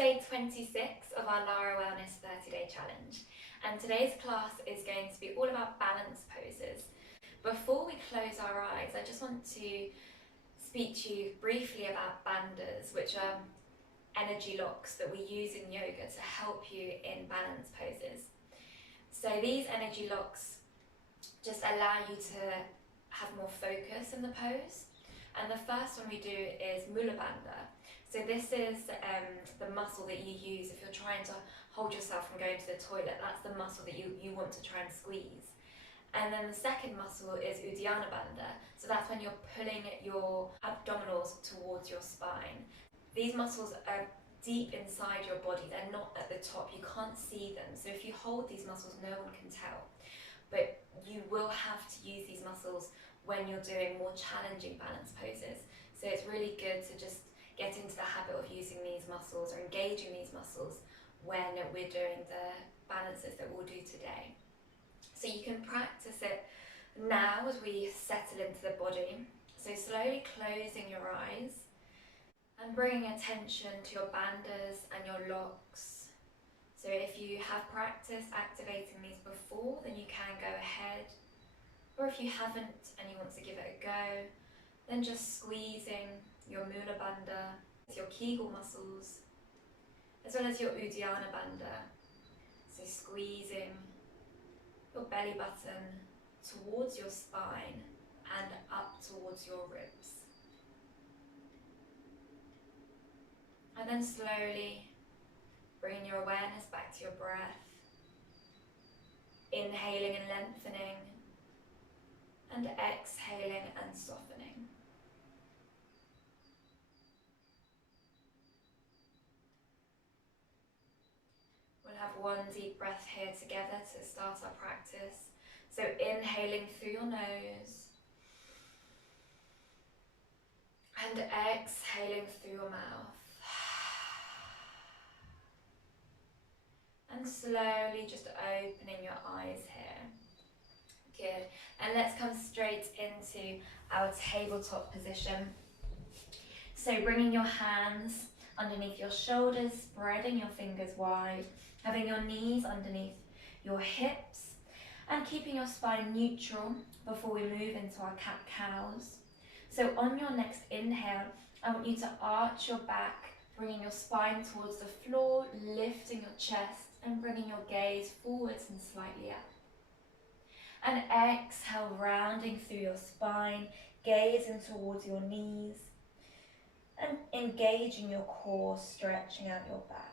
day 26 of our Lara Wellness 30-day challenge, and today's class is going to be all about balance poses. Before we close our eyes, I just want to speak to you briefly about bandhas, which are energy locks that we use in yoga to help you in balance poses. So these energy locks just allow you to have more focus in the pose. And the first one we do is Mula Bandha. So this is the muscle that you use if you're trying to hold yourself from going to the toilet. That's the muscle that you want to try and squeeze. And then the second muscle is Uddiyana Bandha. So that's when you're pulling your abdominals towards your spine. These muscles are deep inside your body. They're not at the top. You can't see them. So if you hold these muscles, no one can tell. But you will have to use these muscles when you're doing more challenging balance poses. So it's really good to just get into the habit of using these muscles or engaging these muscles when we're doing the balances that we'll do today. So you can practice it now as we settle into the body. So slowly closing your eyes and bringing attention to your bandhas and your locks. So if you have practiced activating these before, then you can go ahead. Or if you haven't and you want to give it a go, then just squeezing your Mula Bandha, your Kegel muscles, as well as your Uddiyana Bandha. So squeezing your belly button towards your spine and up towards your ribs. And then slowly bringing your awareness back to your breath, inhaling and lengthening, and exhaling and softening. We'll have one deep breath here together to start our practice. So inhaling through your nose and exhaling through your mouth. And slowly just opening your eyes here. Good. And let's come straight into our tabletop position. So bringing your hands underneath your shoulders, spreading your fingers wide, having your knees underneath your hips, and keeping your spine neutral before we move into our cat-cows. So on your next inhale, I want you to arch your back, bringing your spine towards the floor, lifting your chest, and bringing your gaze forwards and slightly up. And exhale, rounding through your spine, gazing towards your knees, and engaging your core, stretching out your back.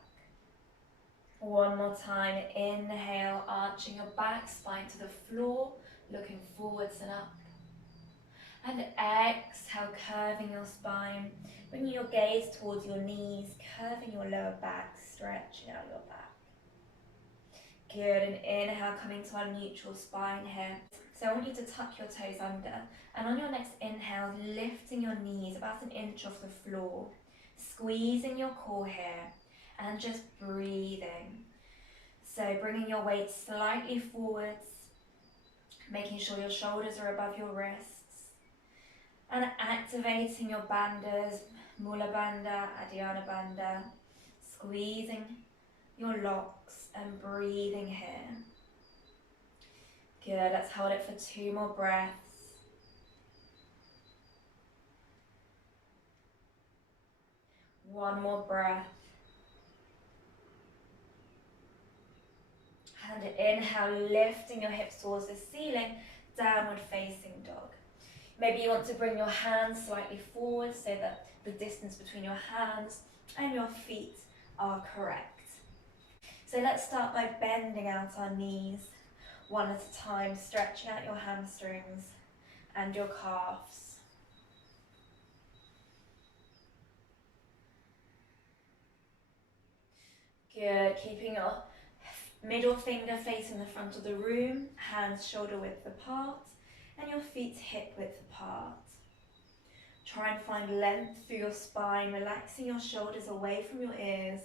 One more time, inhale, arching your back, spine to the floor, looking forwards and up. And exhale, curving your spine, bringing your gaze towards your knees, curving your lower back, stretching out your back. Good, and inhale, coming to our neutral spine here. So I want you to tuck your toes under, and on your next inhale, lifting your knees about an inch off the floor, squeezing your core here, and just breathing. So bringing your weight slightly forwards, making sure your shoulders are above your wrists, and activating your bandhas, Mula Bandha, Uddiyana Bandha, squeezing your locks and breathing here. Good, let's hold it for 2 more breaths. One more breath. And inhale, lifting your hips towards the ceiling, downward facing dog. Maybe you want to bring your hands slightly forward so that the distance between your hands and your feet are correct. So let's start by bending out our knees one at a time, stretching out your hamstrings and your calves. Good, keeping your middle finger facing the front of the room, hands shoulder width apart, and your feet hip width apart. Try and find length through your spine, relaxing your shoulders away from your ears,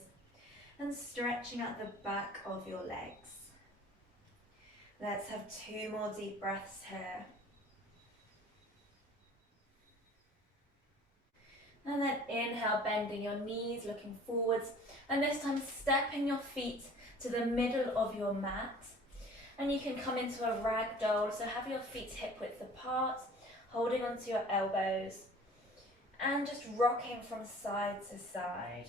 and stretching out the back of your legs. Let's have 2 more deep breaths here. And then inhale, bending your knees, looking forwards. And this time stepping your feet to the middle of your mat. And you can come into a ragdoll, so have your feet hip width apart, holding onto your elbows, and just rocking from side to side.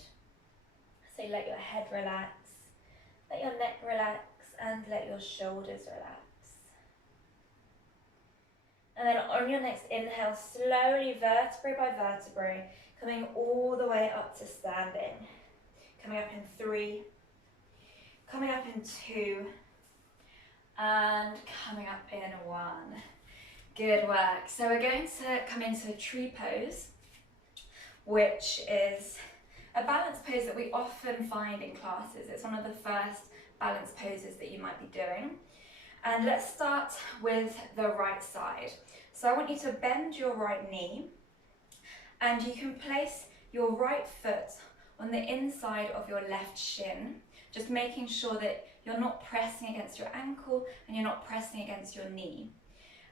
So let your head relax, let your neck relax, and let your shoulders relax. And then on your next inhale, slowly vertebrae by vertebrae, coming all the way up to standing. Coming up in 3, coming up in 2, and coming up in 1. Good work. So we're going to come into a tree pose, which is a balance pose that we often find in classes. It's one of the first balance poses that you might be doing. And let's start with the right side. So I want you to bend your right knee, and you can place your right foot on the inside of your left shin, just making sure that you're not pressing against your ankle and you're not pressing against your knee.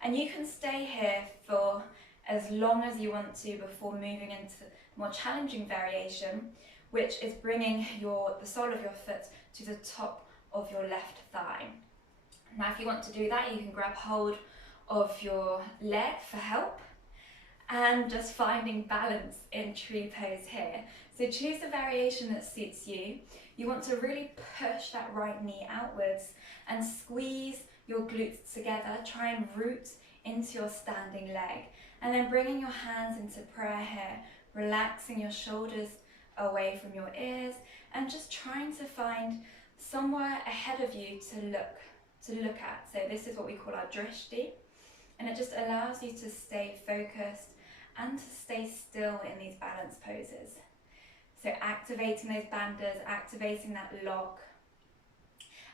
And you can stay here for as long as you want to before moving into more challenging variation, which is bringing the sole of your foot to the top of your left thigh. Now, if you want to do that, you can grab hold of your leg for help, and just finding balance in tree pose here. So choose the variation that suits you. You want to really push that right knee outwards and squeeze your glutes together. Try and root into your standing leg, and then bringing your hands into prayer here, relaxing your shoulders away from your ears, and just trying to find somewhere ahead of you to look at. So this is what we call our Dristi, and it just allows you to stay focused and to stay still in these balance poses. So activating those bandhas, activating that lock,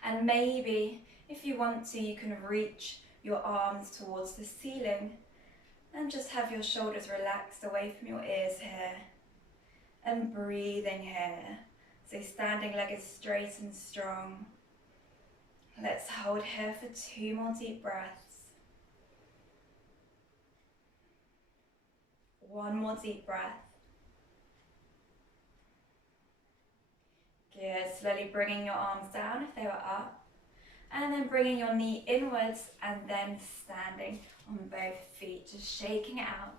and maybe if you want to, you can reach your arms towards the ceiling and just have your shoulders relaxed away from your ears here, and breathing here. So standing leg is straight and strong. Let's hold here for 2 more deep breaths. 1 more deep breath. Good. Slowly bringing your arms down if they were up, and then bringing your knee inwards, and then standing on both feet, just shaking it out.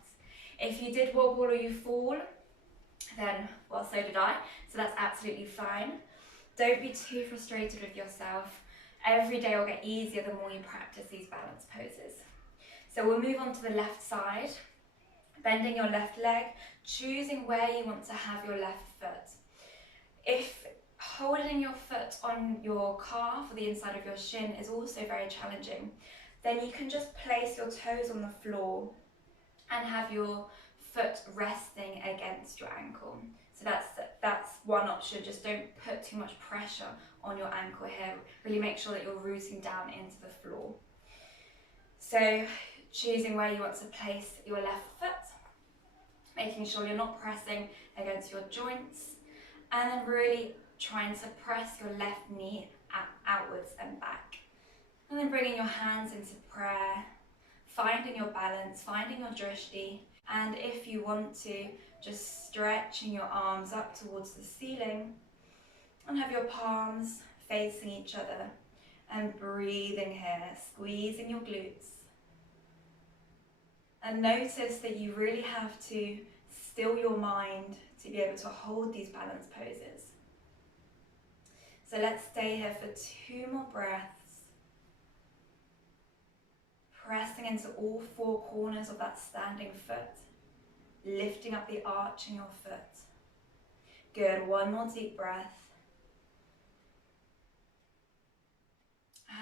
If you did wobble or you fall, then, well, so did I, so that's absolutely fine. Don't be too frustrated with yourself. Every day will get easier the more you practice these balance poses. So we'll move on to the left side, bending your left leg, choosing where you want to have your left foot. If holding your foot on your calf or the inside of your shin is also very challenging, then you can just place your toes on the floor and have your foot resting against your ankle. So that's one option. Just don't put too much pressure on your ankle here. Really make sure that you're rooting down into the floor. So choosing where you want to place your left foot, making sure you're not pressing against your joints, and then really trying to press your left knee outwards and back. And then bringing your hands into prayer, finding your balance, finding your Dristi, and if you want to, just stretching your arms up towards the ceiling, and have your palms facing each other, and breathing here, squeezing your glutes. And notice that you really have to still your mind to be able to hold these balance poses. So let's stay here for 2 more breaths, pressing into all 4 corners of that standing foot, lifting up the arch in your foot. Good, 1 more deep breath.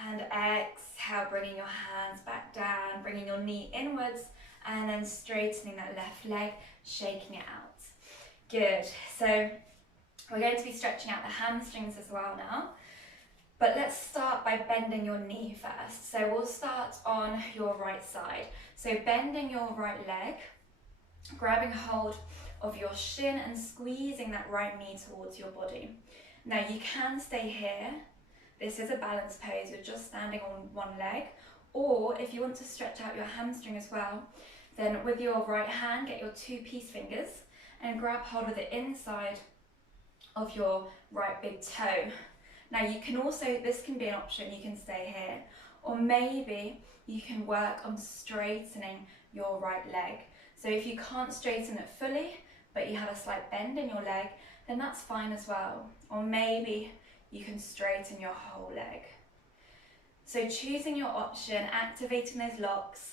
And exhale, bringing your hands back down, bringing your knee inwards, and then straightening that left leg, shaking it out. Good, so we're going to be stretching out the hamstrings as well now, but let's start by bending your knee first. So we'll start on your right side. So bending your right leg, grabbing hold of your shin and squeezing that right knee towards your body. Now you can stay here. This is a balance pose, you're just standing on one leg, or if you want to stretch out your hamstring as well, then with your right hand, get your 2 peace fingers and grab hold of the inside of your right big toe. Now you can also, this can be an option, you can stay here, or maybe you can work on straightening your right leg. So if you can't straighten it fully, but you have a slight bend in your leg, then that's fine as well. Or maybe you can straighten your whole leg. So choosing your option, activating those locks,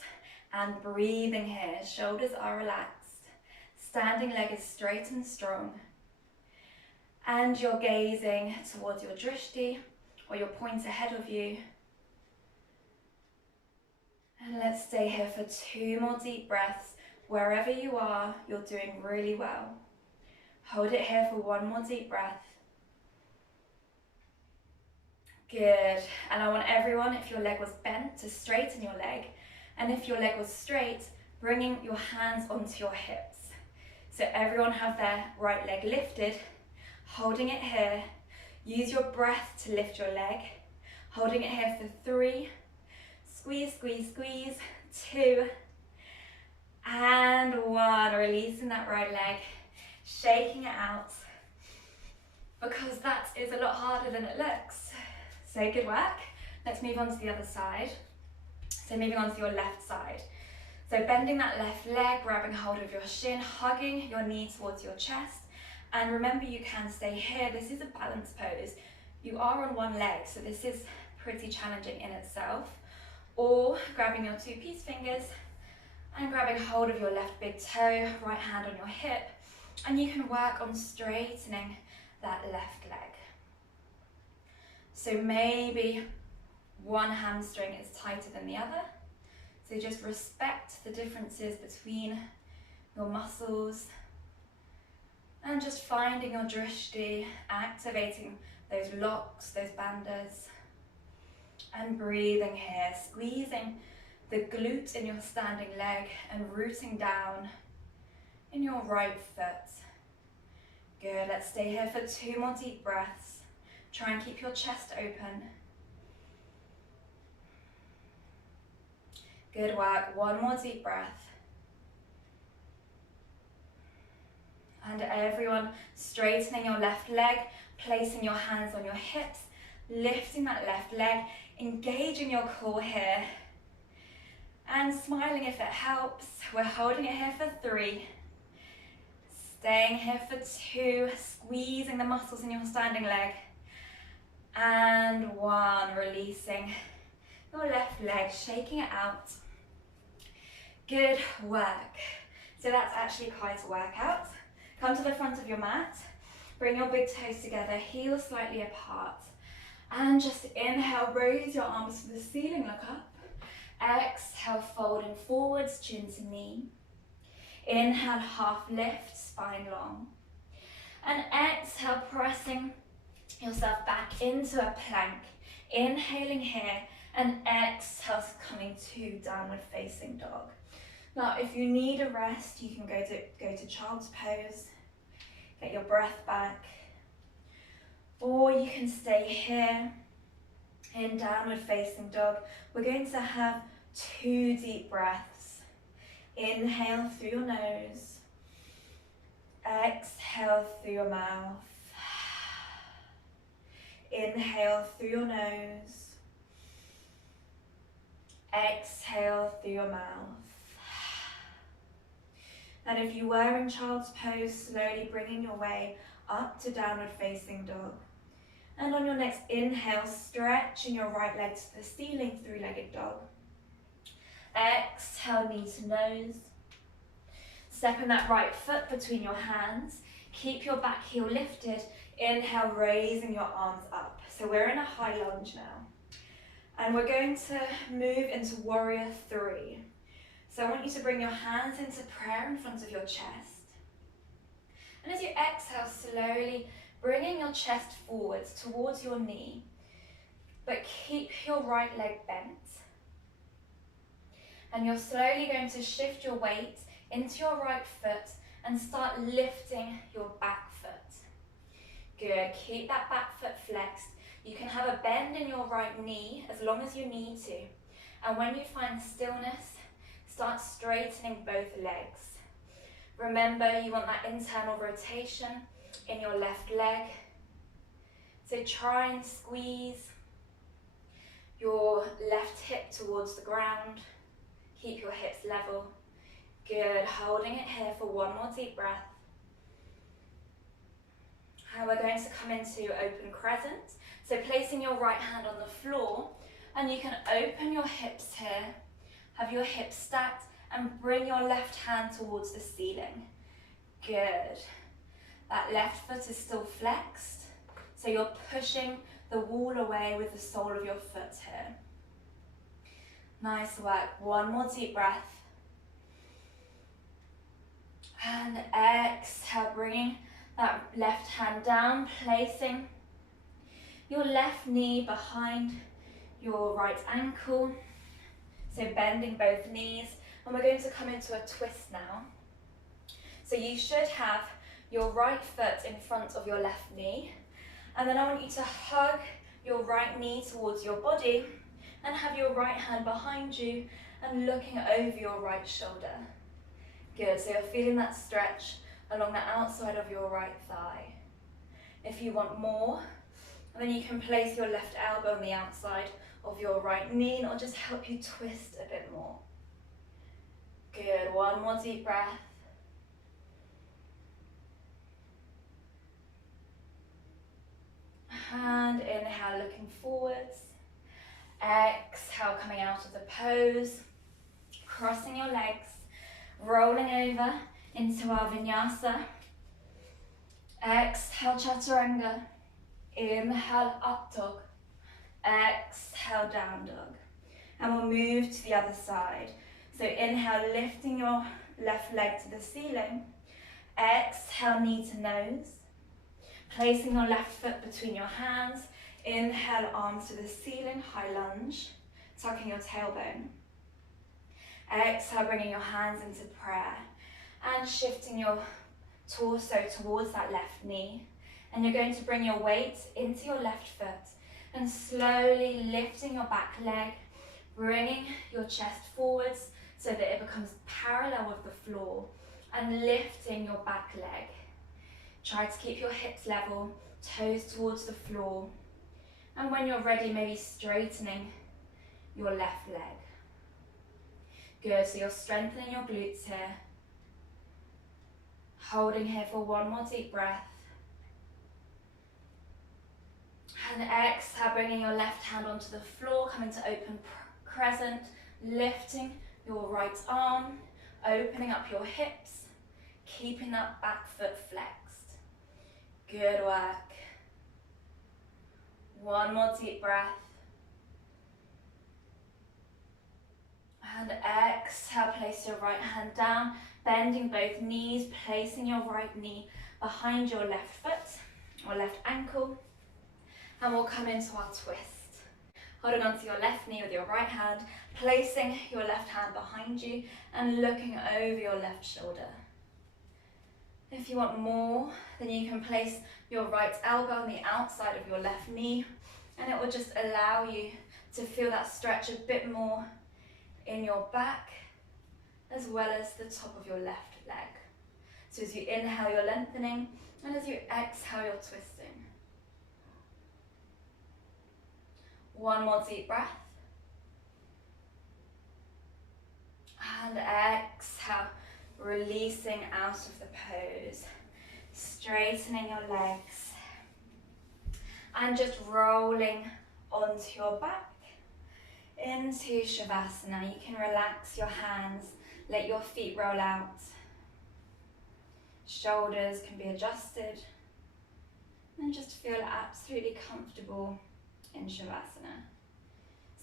and breathing here. Shoulders are relaxed. Standing leg is straight and strong. And you're gazing towards your Dristi, or your point ahead of you. And let's stay here for 2 more deep breaths. Wherever you are, you're doing really well. Hold it here for 1 more deep breath. Good. And I want everyone, if your leg was bent, to straighten your leg. And if your leg was straight, bringing your hands onto your hips. So everyone have their right leg lifted, holding it here. Use your breath to lift your leg. Holding it here for 3. Squeeze, squeeze, squeeze. 2. And 1. Releasing that right leg. Shaking it out. Because that is a lot harder than it looks. So good work. Let's move on to the other side. So moving on to your left side. So bending that left leg, grabbing hold of your shin, hugging your knee towards your chest. And remember, you can stay here. This is a balance pose. You are on one leg, so this is pretty challenging in itself. Or grabbing your 2 peace fingers and grabbing hold of your left big toe, right hand on your hip. And you can work on straightening that left leg. So maybe one hamstring is tighter than the other. So just respect the differences between your muscles. And just finding your Dristi, activating those locks, those bandhas. And breathing here, squeezing the glute in your standing leg and rooting down in your right foot. Good, let's stay here for 2 more deep breaths. Try and keep your chest open. Good work, 1 more deep breath. And everyone, straightening your left leg, placing your hands on your hips, lifting that left leg, engaging your core here, and smiling if it helps. We're holding it here for 3, staying here for 2, squeezing the muscles in your standing leg, and 1, releasing your left leg, shaking it out. Good work. So that's actually quite a workout. Come to the front of your mat, bring your big toes together, heels slightly apart, and just inhale, raise your arms to the ceiling, look up. Exhale, folding forwards, chin to knee. Inhale, half lift, spine long. And exhale, pressing yourself back into a plank. Inhaling here, and exhale, coming to downward facing dog. Now, if you need a rest, you can go to child's pose, get your breath back, or you can stay here in downward facing dog. We're going to have 2 deep breaths. Inhale through your nose, exhale through your mouth. Inhale through your nose, exhale through your mouth. And if you were in child's pose, slowly bringing your way up to downward facing dog. And on your next inhale, stretching your right leg to the ceiling, 3-legged dog. Exhale, knee to nose. Stepping that right foot between your hands. Keep your back heel lifted. Inhale, raising your arms up. So we're in a high lunge now. And we're going to move into warrior 3. So I want you to bring your hands into prayer in front of your chest. And as you exhale, slowly bringing your chest forwards towards your knee, but keep your right leg bent. And you're slowly going to shift your weight into your right foot and start lifting your back foot. Good, keep that back foot flexed. You can have a bend in your right knee as long as you need to. And when you find stillness, start straightening both legs. Remember, you want that internal rotation in your left leg. So try and squeeze your left hip towards the ground. Keep your hips level. Good, holding it here for one more deep breath. And we're going to come into open crescent. So placing your right hand on the floor, and you can open your hips here, have your hips stacked, and bring your left hand towards the ceiling. Good. That left foot is still flexed, so you're pushing the wall away with the sole of your foot here. Nice work. One more deep breath. And exhale, bringing that left hand down, placing your left knee behind your right ankle. So bending both knees, and we're going to come into a twist now. So you should have your right foot in front of your left knee, and then I want you to hug your right knee towards your body and have your right hand behind you and looking over your right shoulder. Good, so you're feeling that stretch along the outside of your right thigh. If you want more, then you can place your left elbow on the outside of your right knee, and it'll just help you twist a bit more. Good, one more deep breath. And inhale, looking forwards. Exhale, coming out of the pose, crossing your legs, rolling over into our vinyasa. Exhale, chaturanga. Inhale, up dog. Exhale, down dog. And we'll move to the other side. So inhale, lifting your left leg to the ceiling. Exhale, knee to nose. Placing your left foot between your hands. Inhale, arms to the ceiling, high lunge. Tucking your tailbone. Exhale, bringing your hands into prayer. And shifting your torso towards that left knee. And you're going to bring your weight into your left foot. And slowly lifting your back leg. Bringing your chest forwards so that it becomes parallel with the floor. And lifting your back leg. Try to keep your hips level, toes towards the floor. And when you're ready, maybe straightening your left leg. Good, so you're strengthening your glutes here. Holding here for one more deep breath. And exhale, bringing your left hand onto the floor, coming to open crescent, lifting your right arm, opening up your hips, keeping that back foot flexed. Good work. One more deep breath. And exhale, place your right hand down, bending both knees, placing your right knee behind your left foot or left ankle. And we'll come into our twist. Holding onto your left knee with your right hand, placing your left hand behind you and looking over your left shoulder. If you want more, then you can place your right elbow on the outside of your left knee, and it will just allow you to feel that stretch a bit more in your back as well as the top of your left leg. So as you inhale, you're lengthening, and as you exhale, you're twisting. One more deep breath. And exhale, releasing out of the pose. Straightening your legs. And just rolling onto your back into Shavasana. You can relax your hands, let your feet roll out. Shoulders can be adjusted. And just feel absolutely comfortable in Shavasana.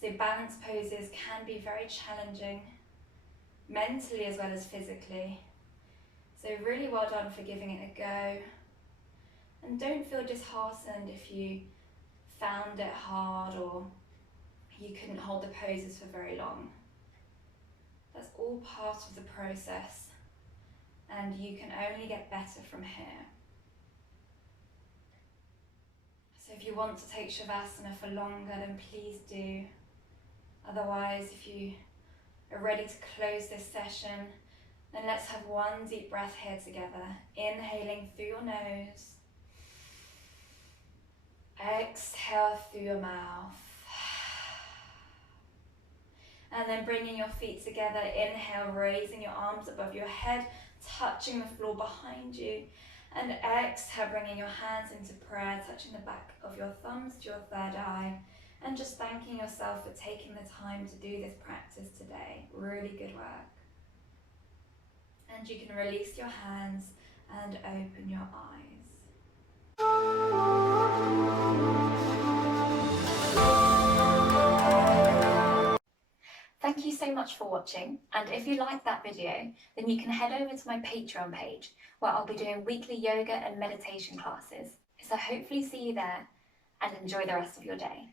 So balance poses can be very challenging, mentally as well as physically. So really well done for giving it a go. And don't feel disheartened if you found it hard or you couldn't hold the poses for very long. That's all part of the process, and you can only get better from here. So if you want to take Shavasana for longer, then please do. Otherwise, if you are ready to close this session, And let's have one deep breath here together. Inhaling through your nose. Exhale through your mouth. And then bringing your feet together. Inhale, raising your arms above your head, touching the floor behind you. And exhale, bringing your hands into prayer, touching the back of your thumbs to your third eye. And just thanking yourself for taking the time to do this practice today. Really good work. And you can release your hands and open your eyes. Thank you so much for watching, and if you liked that video, then you can head over to my Patreon page where I'll be doing weekly yoga and meditation classes. So hopefully see you there, and enjoy the rest of your day.